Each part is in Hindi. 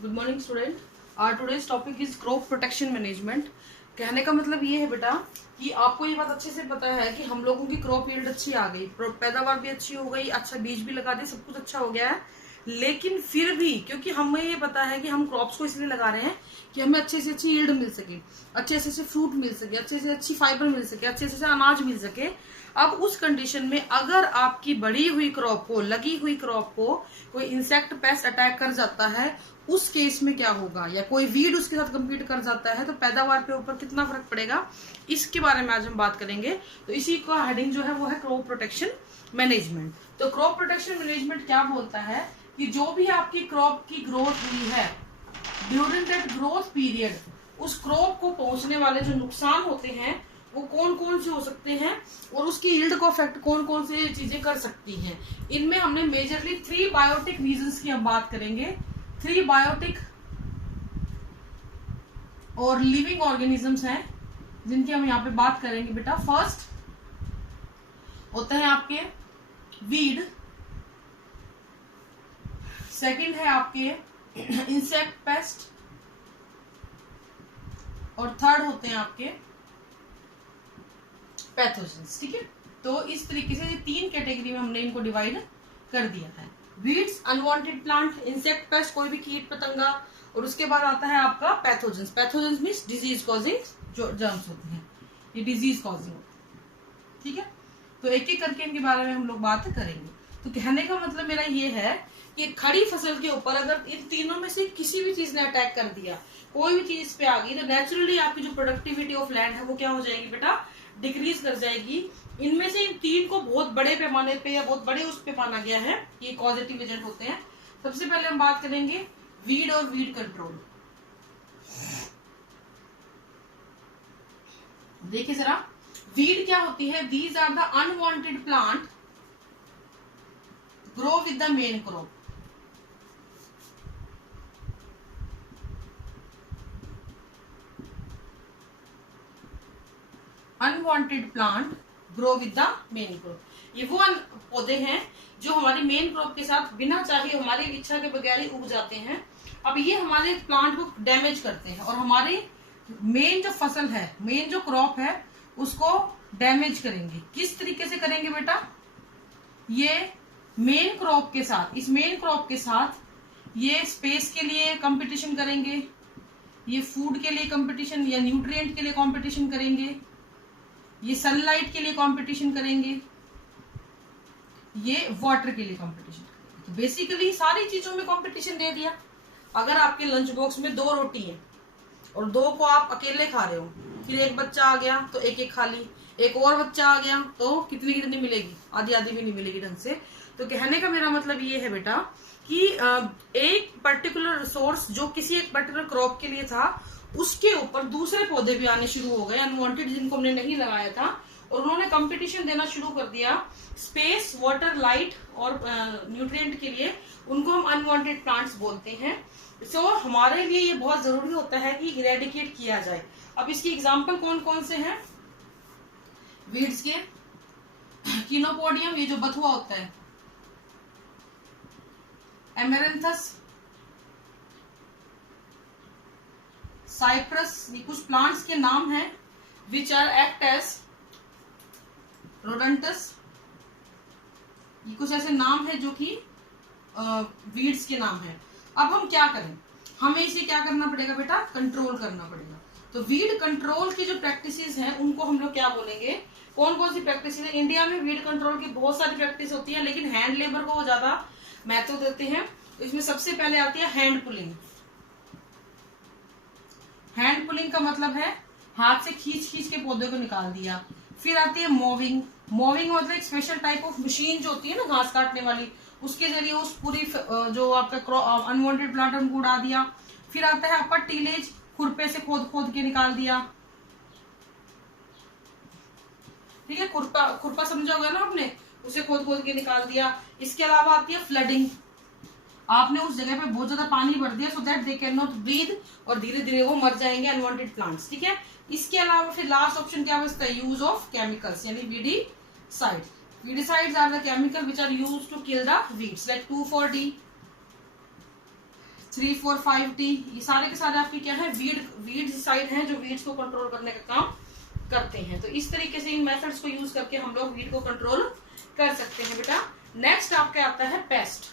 Good morning student. Our today's topic is crop protection management. कहने का मतलब ये है बेटा कि आपको ये बात अच्छे से पता है कि हम लोगों की क्रॉप यील्ड अच्छी आ गई, पैदावार भी अच्छी हो गई, अच्छा बीज भी लगा दिए, सब कुछ अच्छा हो गया है। लेकिन फिर भी क्योंकि हमें ये पता है कि हम क्रॉप्स को इसलिए लगा रहे हैं कि हमें अच्छे से अच्छी यील्ड मिल सके, अच्छे से फ्रूट मिल सके, अच्छे से अच्छी फाइबर मिल सके, अच्छे से अनाज मिल सके। अब उस कंडीशन में अगर आपकी बड़ी हुई क्रॉप को, लगी हुई क्रॉप को कोई इंसेक्ट पेस्ट अटैक कर जाता है, उस केस में क्या होगा, या कोई वीड उसके साथ कम्पीट कर जाता है तो पैदावार के ऊपर कितना फर्क पड़ेगा, इसके बारे में आज हम बात करेंगे। तो इसी का हेडिंग जो है वो है क्रॉप प्रोटेक्शन मैनेजमेंट। तो क्रॉप प्रोटेक्शन मैनेजमेंट क्या बोलता है कि जो भी आपकी क्रॉप की ग्रोथ हुई है ड्यूरिंग दैट ग्रोथ पीरियड, उस क्रॉप को पहुंचने वाले जो नुकसान होते हैं वो कौन कौन से हो सकते हैं और उसकी यील्ड को अफेक्ट कौन कौन से चीजें कर सकती हैं। इनमें हमने मेजरली 3 बायोटिक रीजंस की हम बात करेंगे। 3 बायोटिक और लिविंग ऑर्गेनिजम्स हैं जिनकी हम यहाँ पे बात करेंगे बेटा। फर्स्ट होते हैं आपके वीड, सेकंड है आपके इंसेक्ट पेस्ट, और थर्ड होते हैं आपके पैथोजेंस। ठीक है, तो इस तरीके से 3 कैटेगरी में हमने इनको डिवाइड कर दिया है। Weeds unwanted plant, insect pest कोई भी कीट पतंगा, और उसके बाद आता है आपका pathogens. Pathogens means disease causing जो जर्म्स होते हैं, ये डिजीज कॉजिंग होते हैं। ठीक है, तो एक एक करके इनके बारे में हम लोग बात करेंगे। तो कहने का मतलब मेरा ये है कि खड़ी फसल के ऊपर अगर इन तीनों में से किसी भी चीज ने अटैक कर दिया, कोई भी चीज पे आ गई, तो नेचुरली आपकी जो प्रोडक्टिविटी ऑफ लैंड है वो क्या हो जाएगी बेटा, डिक्रीज कर जाएगी। इनमें से इन 3 को बहुत बड़े पैमाने पे या बहुत बड़े उस पे माना गया है, ये कॉजेटिव एजेंट होते हैं। सबसे पहले हम बात करेंगे वीड और वीड कंट्रोल। देखिए जरा, वीड क्या होती है, these are the unwanted plant grow with the main crop. Unwanted plant grow with the main crop, ये वो पौधे हैं जो हमारी मेन क्रॉप के साथ बिना चाहे हमारी इच्छा के बगैर ही उग जाते हैं। अब ये हमारे प्लांट को डैमेज करते हैं और हमारी मेन जो फसल है, मेन जो क्रॉप है, उसको डैमेज करेंगे। किस तरीके से करेंगे बेटा, ये मेन क्रॉप के साथ, इस मेन क्रॉप के साथ ये स्पेस के लिए कंपटीशन करेंगे, ये फूड के लिए कंपटीशन या न्यूट्रिएंट के लिए कंपटीशन करेंगे, ये सनलाइट के लिए कंपटीशन करेंगे, ये वाटर के लिए कंपटीशन करेंगे। तो बेसिकली सारी चीजों में कंपटीशन दे दिया। अगर आपके लंच बॉक्स में 2 रोटी है और 2 को आप अकेले खा रहे हो, फिर एक बच्चा आ गया तो एक एक खा ली, एक और बच्चा आ गया तो कितनी कितनी मिलेगी, आधी आधी भी नहीं मिलेगी ढंग से। तो कहने का मेरा मतलब ये है बेटा कि एक पर्टिकुलर रिसोर्स जो किसी एक पर्टिकुलर क्रॉप के लिए था, उसके ऊपर दूसरे पौधे भी आने शुरू हो गए अनवांटेड, जिनको हमने नहीं लगाया था, और उन्होंने कंपटीशन देना शुरू कर दिया स्पेस, वाटर, लाइट और न्यूट्रिएंट के लिए। उनको हम अनवांटेड प्लांट्स बोलते हैं। सो हमारे लिए ये बहुत जरूरी होता है कि इरेडिकेट किया जाए। अब इसकी एग्जाम्पल कौन कौन से हैं वीड्स के, कीनोपोडियम, ये जो बथुआ होता है, एमेरेंथस, साइप्रस, ये कुछ प्लांट्स के नाम हैं विच आर एक्ट एज रोडेंटस। ये कुछ ऐसे नाम है जो कि वीड्स के नाम है। अब हम क्या करें, हमें इसे क्या करना पड़ेगा बेटा, कंट्रोल करना पड़ेगा। तो वीड कंट्रोल की जो प्रैक्टिसेस हैं उनको हम लोग क्या बोलेंगे, कौन कौन सी प्रैक्टिस है। इंडिया में वीड कंट्रोल की बहुत सारी प्रैक्टिस होती है, लेकिन हैंड लेबर को वो ज्यादा महत्व देते हैं। तो इसमें सबसे पहले आती है हैंड पुलिंग। हैंड पुलिंग का मतलब है हाथ से खींच खींच के पौधे को निकाल दिया। फिर आती है मोविंग। मोविंग मतलब एक स्पेशल टाइप ऑफ मशीन जो होती है ना घास काटने वाली, उसके जरिए उस पूरी जो आपका अनवांटेड प्लांट उनको उड़ा दिया। फिर आता है आपका टीलेज, खुरपे से खोद खोद के निकाल दिया। ठीक है, खुरपा समझा होगा ना आपने, उसे खोद खोद के निकाल दिया। इसके अलावा आती है फ्लडिंग। आपने उस जगह पे बहुत ज्यादा पानी भर दिया so that they can not breathe, और धीरे धीरे वो मर जाएंगे अनवांटेड प्लांट्स। ठीक है, इसके अलावा फिर लास्ट ऑप्शन क्या बचता है, यूज ऑफ केमिकल्स यानी weedicide. Weedicides are the chemical which are used to kill the weeds, like 2,4-D. 3, 4, 5T, ये सारे के सारे आपके क्या है, वीड साइड है जो वीड्स को कंट्रोल करने का काम करते हैं। तो इस तरीके से इन मेथड्स को यूज करके हम लोग वीड को कंट्रोल कर सकते हैं बेटा। नेक्स्ट आपके आता है पेस्ट।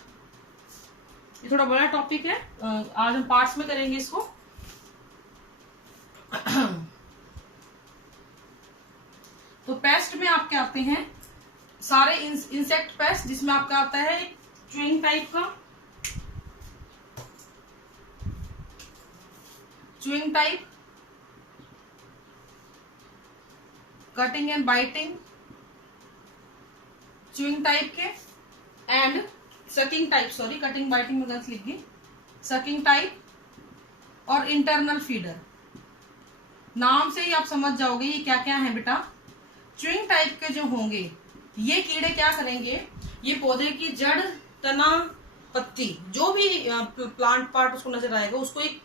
ये थोड़ा बड़ा टॉपिक है, आज हम पार्ट्स में करेंगे इसको। तो पेस्ट में आपके आते हैं सारे इंसेक्ट पेस्ट, जिसमें आपका आता है च्यूइंग टाइप का, chewing type, cutting and biting, chewing type के, and sucking type, sorry cutting biting में गलत लिख दी, सकिंग टाइप और इंटरनल फीडर। नाम से ही आप समझ जाओगे ये क्या क्या है बेटा। च्यूइंग टाइप के जो होंगे ये कीड़े क्या करेंगे, ये पौधे की जड़, तना, पत्ती, जो भी प्लांट पार्ट उसको नजर आएगा उसको एक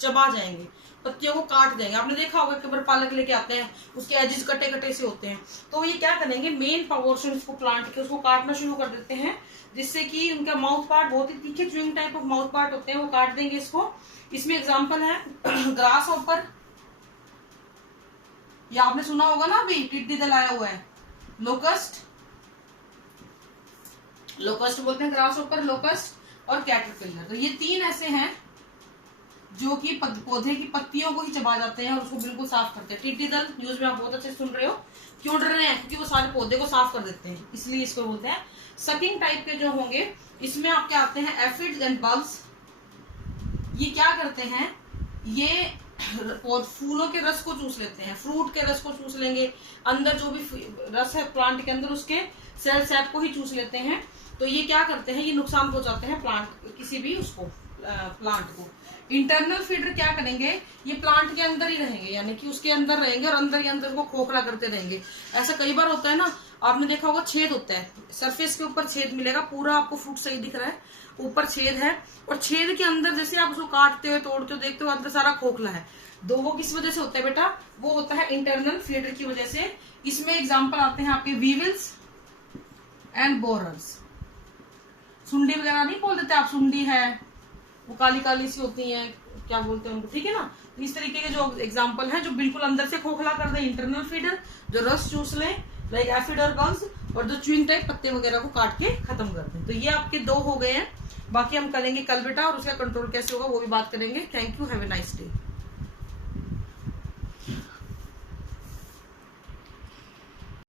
चबा जाएंगे, पत्तियों को काट देंगे। आपने देखा होगा कई बार पालक लेके आते हैं, उसके एजेस कटे कटे से होते हैं, तो ये क्या करेंगे, मेन पोर्शन उसको प्लांट के उसको काटना शुरू कर देते हैं, जिससे कि उनका माउथ पार्ट बहुत ही तीखे chewing type of mouth part होते हैं, वो काट देंगे इसको। इसमें एग्जाम्पल है ग्रास हॉपर, ये आपने सुना होगा ना, अभी टिड्डी दल आया हुआ है, लोकस्ट, लोकस्ट बोलते हैं ग्रास हॉपर, लोकस्ट और कैटरपिलर। तो ये तीन ऐसे हैं जो कि पौधे की पत्तियों को ही चबा जाते हैं और उसको बिल्कुल साफ करते हैं। टिड्डी दल न्यूज में आप बहुत अच्छे सुन रहे हो, क्यों डर रहे हैं, क्योंकि वो सारे पौधे को साफ कर देते हैं, इसलिए इसको बोलते हैं। सकिंग टाइप के जो होंगे इसमें आपके आते हैं एफिड्स एंड बग्स। ये क्या करते हैं, ये फूलों के रस को चूस लेते हैं, फ्रूट के रस को चूस लेंगे, अंदर जो भी रस है प्लांट के अंदर उसके सेल सैप को ही चूस लेते हैं। तो ये क्या करते हैं, ये नुकसान पहुंचाते हैं प्लांट, किसी भी उसको प्लांट को। इंटरनल फीडर क्या करेंगे, ये प्लांट के अंदर ही रहेंगे, यानी कि उसके अंदर रहेंगे और अंदर ही अंदर को खोखला करते रहेंगे। ऐसा कई बार होता है ना, आपने देखा होगा छेद होता है, सरफेस के ऊपर छेद मिलेगा, पूरा आपको फ्रूट सही दिख रहा है, ऊपर छेद है और छेद के अंदर जैसे आप उसको काटते हो, तोड़ते हो, देखते हो अंदर सारा खोखला है। वो किस वजह से होता है बेटा, वो होता है इंटरनल फीडर की वजह से। इसमें एग्जाम्पल आते हैं आपके वीविल्स एंड बोरर्स। सुंडी वगैरह नहीं बोल देते आप, सुंडी है वो काली काली सी होती है, क्या बोलते हैं उनको, ठीक है ना। तो इस तरीके के जो एग्जाम्पल है जो बिल्कुल अंदर से खोखला कर दे, इंटरनल फीडर, जो रस चूस ले लाइक एफिड और बग्स, और जो च्यूइंग टाइप पत्ते वगैरह को काट के खत्म कर दे। तो ये आपके 2 हो गए हैं, बाकी हम करेंगे कल बेटा, और उसका कंट्रोल कैसे होगा वो भी बात करेंगे। Thank you, have a nice day.